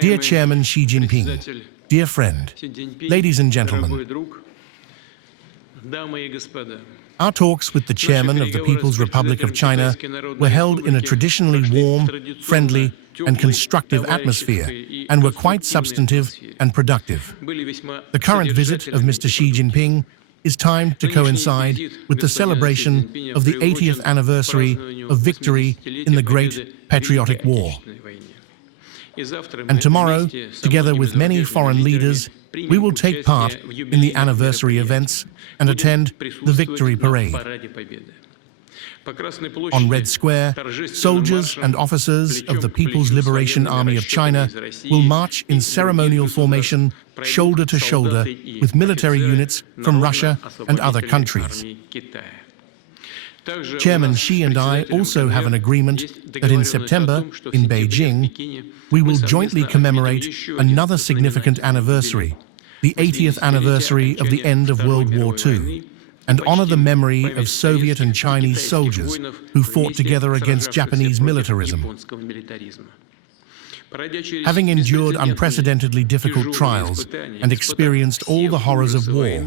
Dear Chairman Xi Jinping, dear friend, ladies and gentlemen, our talks with the Chairman of the People's Republic of China were held in a traditionally warm, friendly, and constructive atmosphere and were quite substantive and productive. The current visit of Mr. Xi Jinping is timed to coincide with the celebration of the 80th anniversary of victory in the Great Patriotic War. And tomorrow, together with many foreign leaders, we will take part in the anniversary events and attend the victory parade. On Red Square, soldiers and officers of the People's Liberation Army of China will march in ceremonial formation, shoulder to shoulder, with military units from Russia and other countries. Chairman Xi and I also have an agreement that in September, in Beijing, we will jointly commemorate another significant anniversary, the 80th anniversary of the end of World War II, and honor the memory of Soviet and Chinese soldiers who fought together against Japanese militarism. Having endured unprecedentedly difficult trials and experienced all the horrors of war,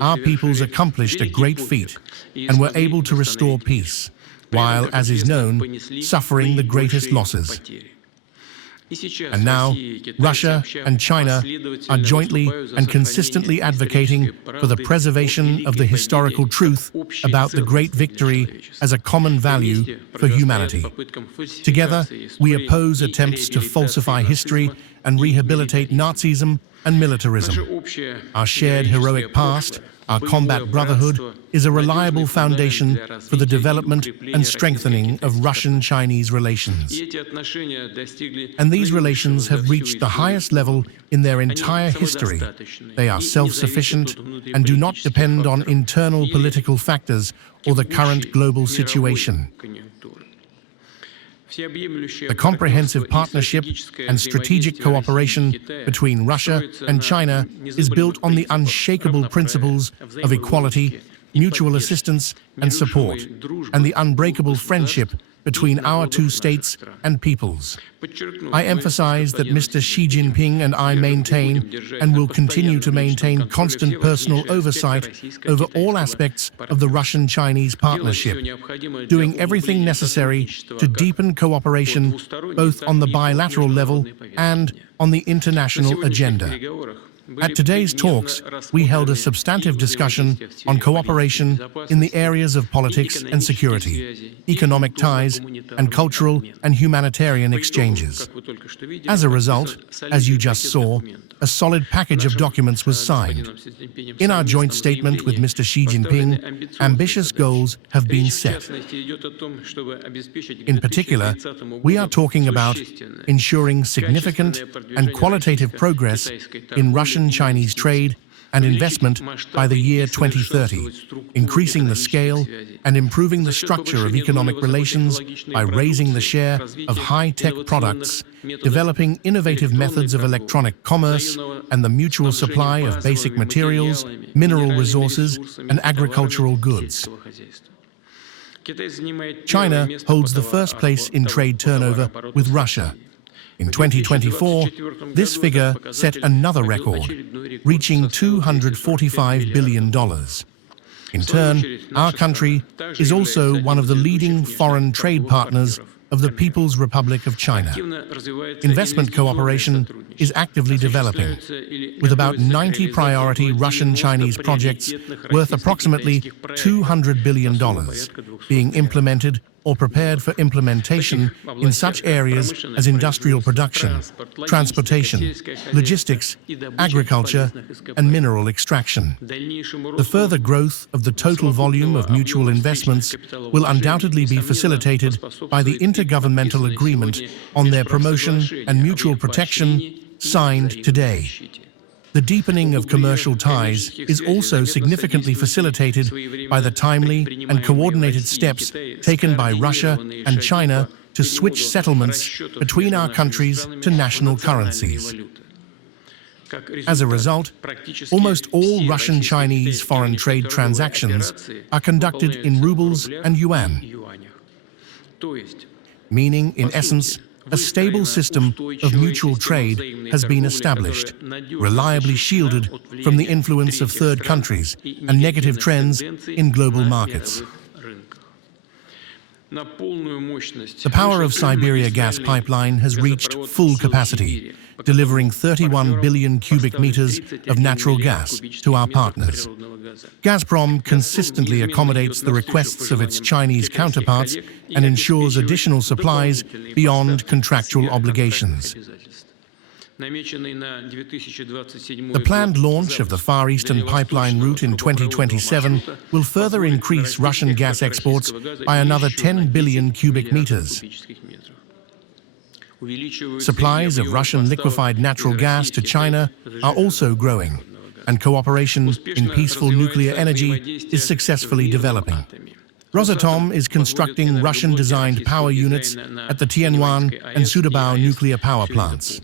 our peoples accomplished a great feat and were able to restore peace, while, as is known, suffering the greatest losses. And now, Russia and China are jointly and consistently advocating for the preservation of the historical truth about the great victory as a common value for humanity. Together, we oppose attempts to falsify history and rehabilitate Nazism and militarism. Our shared heroic past, our combat brotherhood, is a reliable foundation for the development and strengthening of Russian-Chinese relations. And these relations have reached the highest level in their entire history. They are self-sufficient and do not depend on internal political factors or the current global situation. The comprehensive partnership and strategic cooperation between Russia and China is built on the unshakable principles of equality, mutual assistance and support, and the unbreakable friendship between our two states and peoples. I emphasize that Mr. Xi Jinping and I maintain and will continue to maintain constant personal oversight over all aspects of the Russian-Chinese partnership, doing everything necessary to deepen cooperation both on the bilateral level and on the international agenda. At today's talks, we held a substantive discussion on cooperation in the areas of politics and security, economic ties, and cultural and humanitarian exchanges. As a result, as you just saw, a solid package of documents was signed. In our joint statement with Mr. Xi Jinping, ambitious goals have been set. In particular, we are talking about ensuring significant and qualitative progress in Russian-Chinese trade and investment by the year 2030, increasing the scale and improving the structure of economic relations by raising the share of high-tech products, developing innovative methods of electronic commerce, and the mutual supply of basic materials, mineral resources, and agricultural goods. China holds the first place in trade turnover with Russia. In 2024, this figure set another record, reaching $245 billion. In turn, our country is also one of the leading foreign trade partners of the People's Republic of China. Investment cooperation is actively developing, with about 90 priority Russian-Chinese projects worth approximately $200 billion being implemented or prepared for implementation in such areas as industrial production, transportation, logistics, agriculture, and mineral extraction. The further growth of the total volume of mutual investments will undoubtedly be facilitated by the intergovernmental agreement on their promotion and mutual protection signed today. The deepening of commercial ties is also significantly facilitated by the timely and coordinated steps taken by Russia and China to switch settlements between our countries to national currencies. As a result, almost all Russian-Chinese foreign trade transactions are conducted in rubles and yuan, meaning, in essence, a stable system of mutual trade has been established, reliably shielded from the influence of third countries and negative trends in global markets. The Power of Siberia gas pipeline has reached full capacity, delivering 31 billion cubic meters of natural gas to our partners. Gazprom consistently accommodates the requests of its Chinese counterparts and ensures additional supplies beyond contractual obligations. The planned launch of the Far Eastern pipeline route in 2027 will further increase Russian gas exports by another 10 billion cubic meters. Supplies of Russian liquefied natural gas to China are also growing, and cooperation in peaceful nuclear energy is successfully developing. Rosatom is constructing Russian-designed power units at the Tianwan and Sudabao nuclear power plants.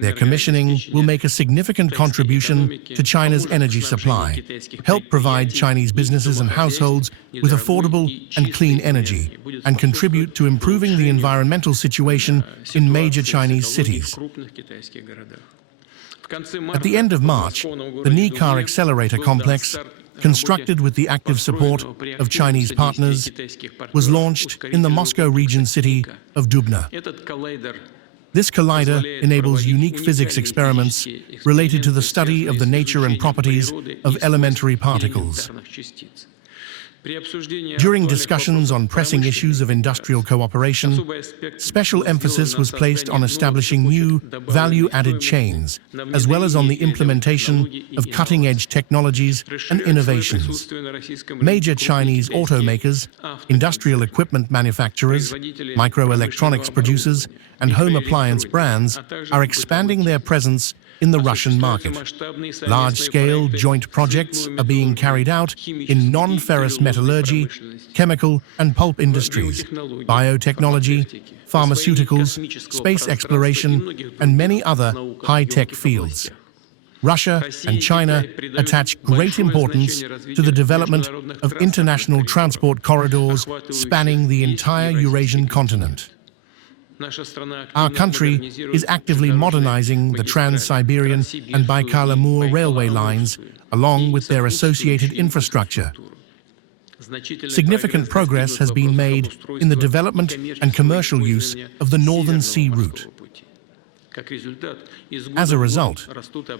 Their commissioning will make a significant contribution to China's energy supply, help provide Chinese businesses and households with affordable and clean energy, and contribute to improving the environmental situation in major Chinese cities. At the end of March, the Nikar Accelerator Complex, constructed with the active support of Chinese partners, was launched in the Moscow region city of Dubna. This collider enables unique physics experiments related to the study of the nature and properties of elementary particles. During discussions on pressing issues of industrial cooperation, special emphasis was placed on establishing new value-added chains, as well as on the implementation of cutting-edge technologies and innovations. Major Chinese automakers, industrial equipment manufacturers, microelectronics producers, and home appliance brands are expanding their presence in the Russian market. Large-scale joint projects are being carried out in non-ferrous metallurgy, chemical and pulp industries, biotechnology, pharmaceuticals, space exploration, and many other high-tech fields. Russia and China attach great importance to the development of international transport corridors spanning the entire Eurasian continent. Our country is actively modernizing the Trans-Siberian and Baikal-Amur railway lines, along with their associated infrastructure. Significant progress has been made in the development and commercial use of the Northern Sea route. As a result,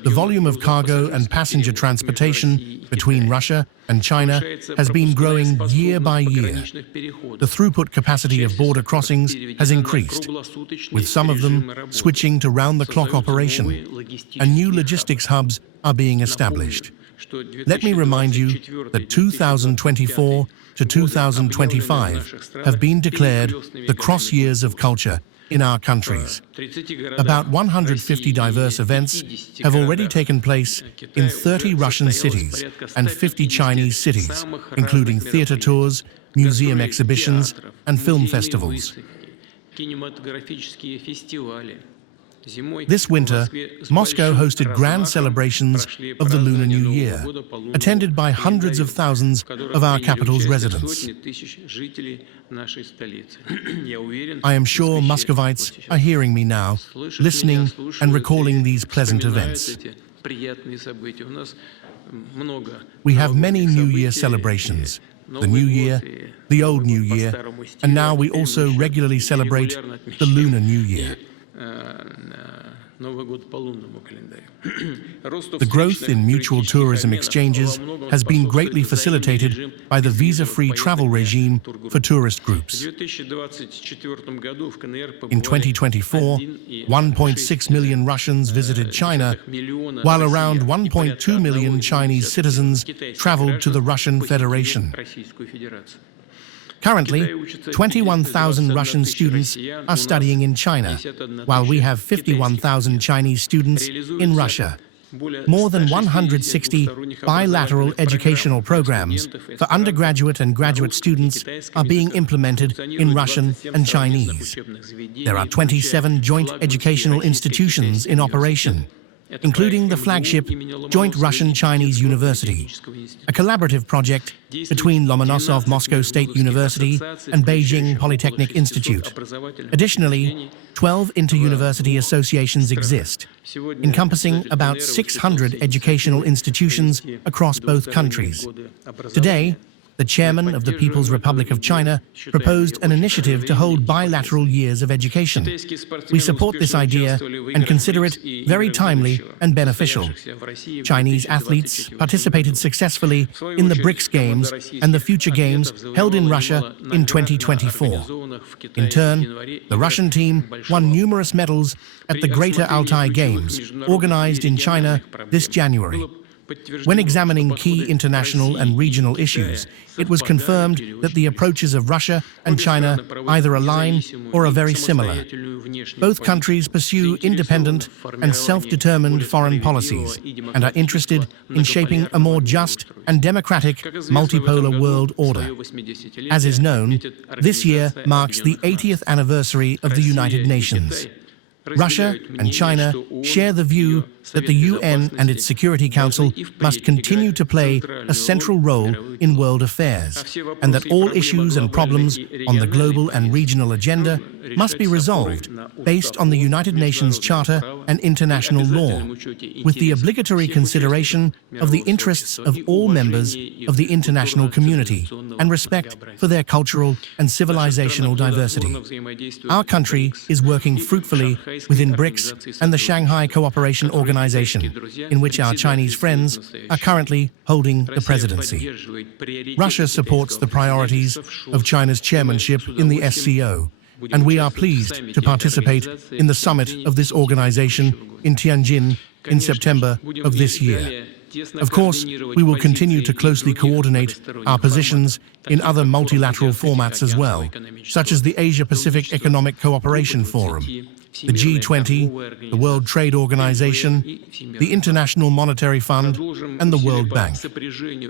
the volume of cargo and passenger transportation between Russia and China has been growing year by year. The throughput capacity of border crossings has increased, with some of them switching to round-the-clock operation, and new logistics hubs are being established. Let me remind you that 2024 to 2025 have been declared the cross years of culture in our countries. About 150 diverse events have already taken place in 30 Russian cities and 50 Chinese cities, including theater tours, museum exhibitions, and film festivals. This winter, Moscow hosted grand celebrations of the Lunar New Year, attended by hundreds of thousands of our capital's residents. I am sure Muscovites are hearing me now, listening and recalling these pleasant events. We have many New Year celebrations, the New Year, the Old New Year, and now we also regularly celebrate the Lunar New Year. The growth in mutual tourism exchanges has been greatly facilitated by the visa-free travel regime for tourist groups. In 2024, 1.6 million Russians visited China, while around 1.2 million Chinese citizens traveled to the Russian Federation. Currently, 21,000 Russian students are studying in China, while we have 51,000 Chinese students in Russia. More than 160 bilateral educational programs for undergraduate and graduate students are being implemented in Russian and Chinese. There are 27 joint educational institutions in operation. including the flagship Joint Russian-Chinese University, a collaborative project between Lomonosov Moscow State University and Beijing Polytechnic Institute. Additionally, 12 inter-university associations exist, encompassing about 600 educational institutions across both countries. Today, the chairman of the People's Republic of China proposed an initiative to hold bilateral years of education. We support this idea and consider it very timely and beneficial. Chinese athletes participated successfully in the BRICS Games and the Future Games held in Russia in 2024. In turn, the Russian team won numerous medals at the Greater Altai Games, organized in China this January. When examining key international and regional issues, it was confirmed that the approaches of Russia and China either align or are very similar. Both countries pursue independent and self-determined foreign policies and are interested in shaping a more just and democratic multipolar world order. As is known, this year marks the 80th anniversary of the United Nations. Russia and China share the view that the UN and its Security Council must continue to play a central role in world affairs, and that all issues and problems on the global and regional agenda must be resolved based on the United Nations Charter and international law, with the obligatory consideration of the interests of all members of the international community and respect for their cultural and civilizational diversity. Our country is working fruitfully within BRICS and the Shanghai Cooperation Organization, in which our Chinese friends are currently holding the presidency. Russia supports the priorities of China's chairmanship in the SCO, and we are pleased to participate in the summit of this organization in Tianjin in September of this year. Of course, we will continue to closely coordinate our positions in other multilateral formats as well, such as the Asia-Pacific Economic Cooperation Forum, the G20, the World Trade Organization, the International Monetary Fund, and the World Bank.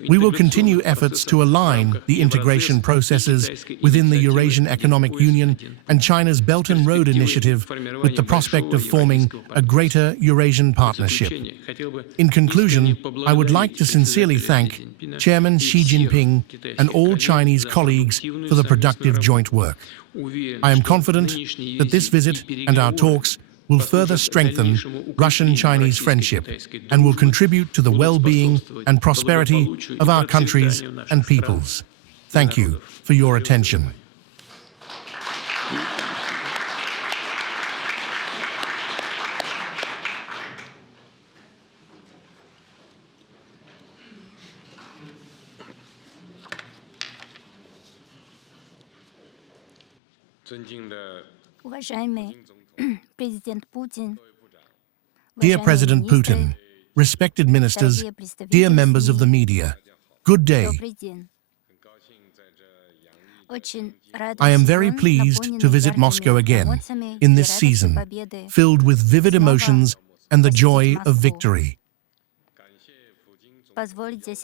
We will continue efforts to align the integration processes within the Eurasian Economic Union and China's Belt and Road Initiative with the prospect of forming a greater Eurasian partnership. In conclusion, I would like to sincerely thank Chairman Xi Jinping and all Chinese colleagues for the productive joint work. I am confident that this visit and our talks will further strengthen Russian-Chinese friendship and will contribute to the well-being and prosperity of our countries and peoples. Thank you for your attention. Dear President Putin, respected ministers, dear members of the media, good day. I am very pleased to visit Moscow again in this season, filled with vivid emotions and the joy of victory.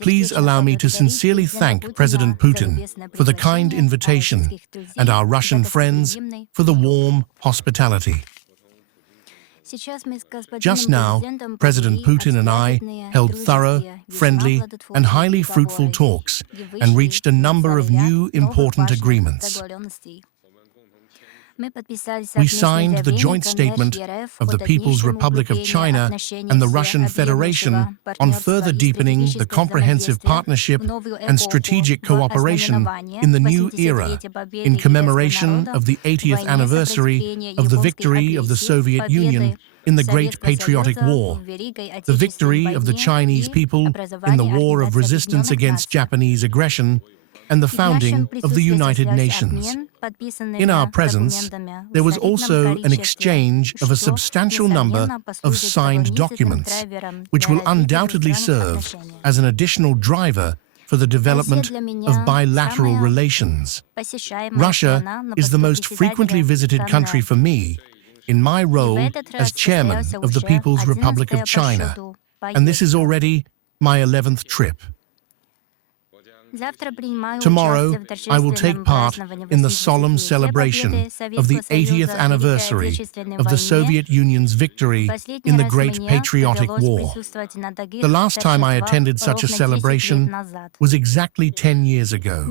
Please allow me to sincerely thank President Putin for the kind invitation and our Russian friends for the warm hospitality. Just now, President Putin and I held thorough, friendly, and highly fruitful talks and reached a number of new important agreements. We signed the joint statement of the People's Republic of China and the Russian Federation on further deepening the comprehensive partnership and strategic cooperation in the new era in commemoration of the 80th anniversary of the victory of the Soviet Union in the Great Patriotic War, the victory of the Chinese people in the War of Resistance against Japanese aggression, and the founding of the United Nations. In our presence, there was also an exchange of a substantial number of signed documents, which will undoubtedly serve as an additional driver for the development of bilateral relations. Russia is the most frequently visited country for me in my role as chairman of the People's Republic of China, and this is already my 11th trip. Tomorrow, I will take part in the solemn celebration of the 80th anniversary of the Soviet Union's victory in the Great Patriotic War. The last time I attended such a celebration was exactly 10 years ago.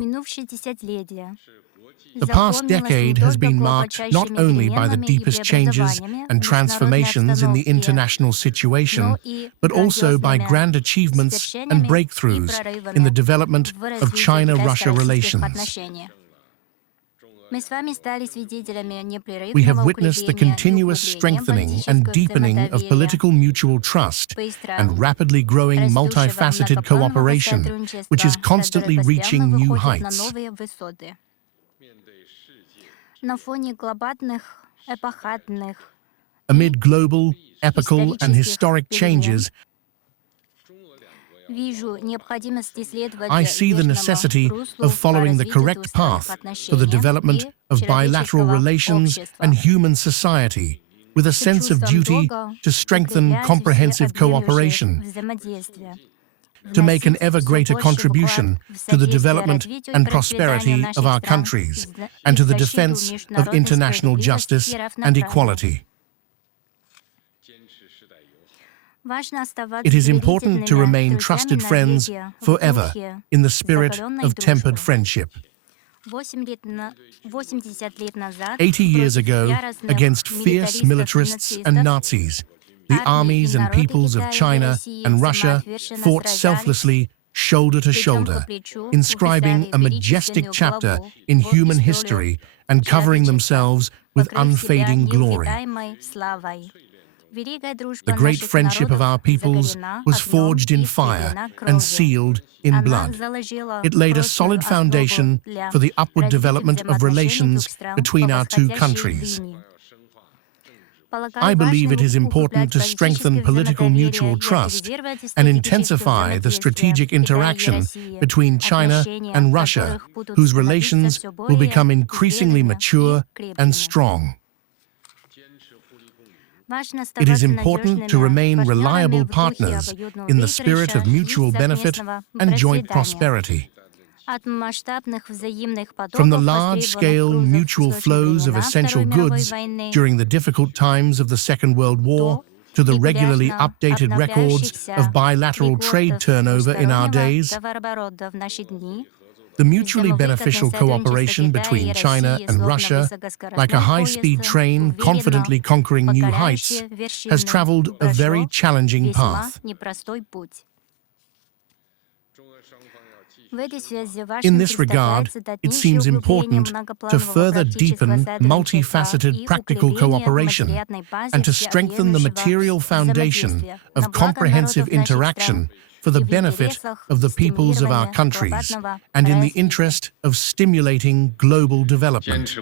The past decade has been marked not only by the deepest changes and transformations in the international situation, but also by grand achievements and breakthroughs in the development of China-Russia relations. We have witnessed the continuous strengthening and deepening of political mutual trust and rapidly growing multifaceted cooperation, which is constantly reaching new heights. Amid global, epochal, and historic changes, I see the necessity of following the correct path for the development of bilateral relations and human society, with a sense of duty to strengthen comprehensive cooperation, to make an ever greater contribution to the development and prosperity of our countries, and to the defense of international justice and equality. It is important to remain trusted friends forever in the spirit of tempered friendship. 80 years ago, against fierce militarists and Nazis, the armies and peoples of China and Russia fought selflessly, shoulder to shoulder, inscribing a majestic chapter in human history and covering themselves with unfading glory. The great friendship of our peoples was forged in fire and sealed in blood. It laid a solid foundation for the upward development of relations between our two countries. I believe it is important to strengthen political mutual trust and intensify the strategic interaction between China and Russia, whose relations will become increasingly mature and strong. It is important to remain reliable partners in the spirit of mutual benefit and joint prosperity. From the large-scale mutual flows of essential goods during the difficult times of the Second World War to the regularly updated records of bilateral trade turnover in our days, the mutually beneficial cooperation between China and Russia, like a high-speed train confidently conquering new heights, has traveled a very challenging path. In this regard, it seems important to further deepen multifaceted practical cooperation and to strengthen the material foundation of comprehensive interaction for the benefit of the peoples of our countries and in the interest of stimulating global development.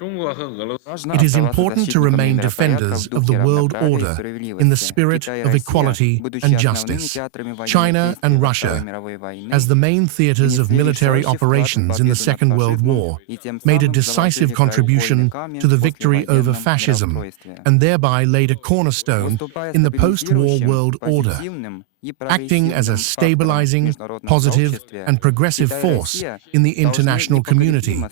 It is important to remain defenders of the world order in the spirit of equality and justice. China and Russia, as the main theaters of military operations in the Second World War, made a decisive contribution to the victory over fascism and thereby laid a cornerstone in the post-war world order, acting as a stabilizing, positive, and progressive force in the international community.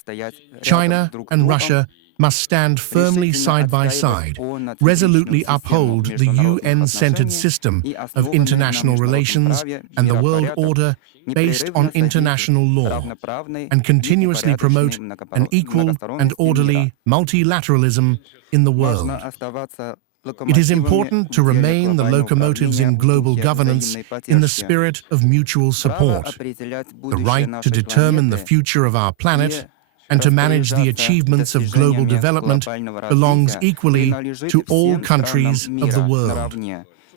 China and Russia must stand firmly side by side, resolutely uphold the UN-centered system of international relations and the world order based on international law, and continuously promote an equal and orderly multilateralism in the world. It is important to remain the locomotives in global governance in the spirit of mutual support. The right to determine the future of our planet and to manage the achievements of global development belongs equally to all countries of the world.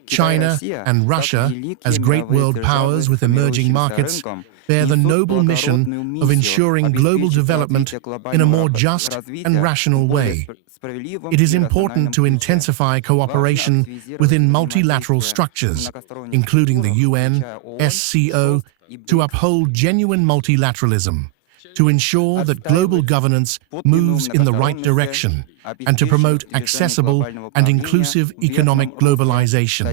China and Russia, as great world powers with emerging markets, bear the noble mission of ensuring global development in a more just and rational way. It is important to intensify cooperation within multilateral structures, including the UN, SCO, to uphold genuine multilateralism, to ensure that global governance moves in the right direction and to promote accessible and inclusive economic globalization.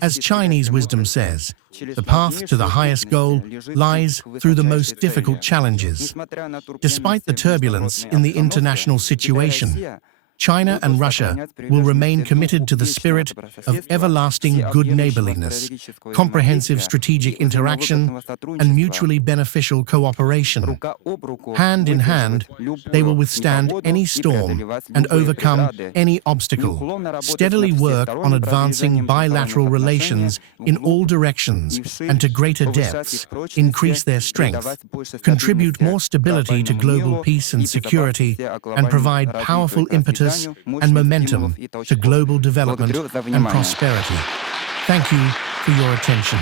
As Chinese wisdom says, the path to the highest goal lies through the most difficult challenges. Despite the turbulence in the international situation, China and Russia will remain committed to the spirit of everlasting good neighborliness, comprehensive strategic interaction, and mutually beneficial cooperation. Hand in hand, they will withstand any storm and overcome any obstacle, steadily work on advancing bilateral relations in all directions and to greater depths, increase their strength, contribute more stability to global peace and security, and provide powerful impetus and momentum to global development and prosperity. Thank you for your attention.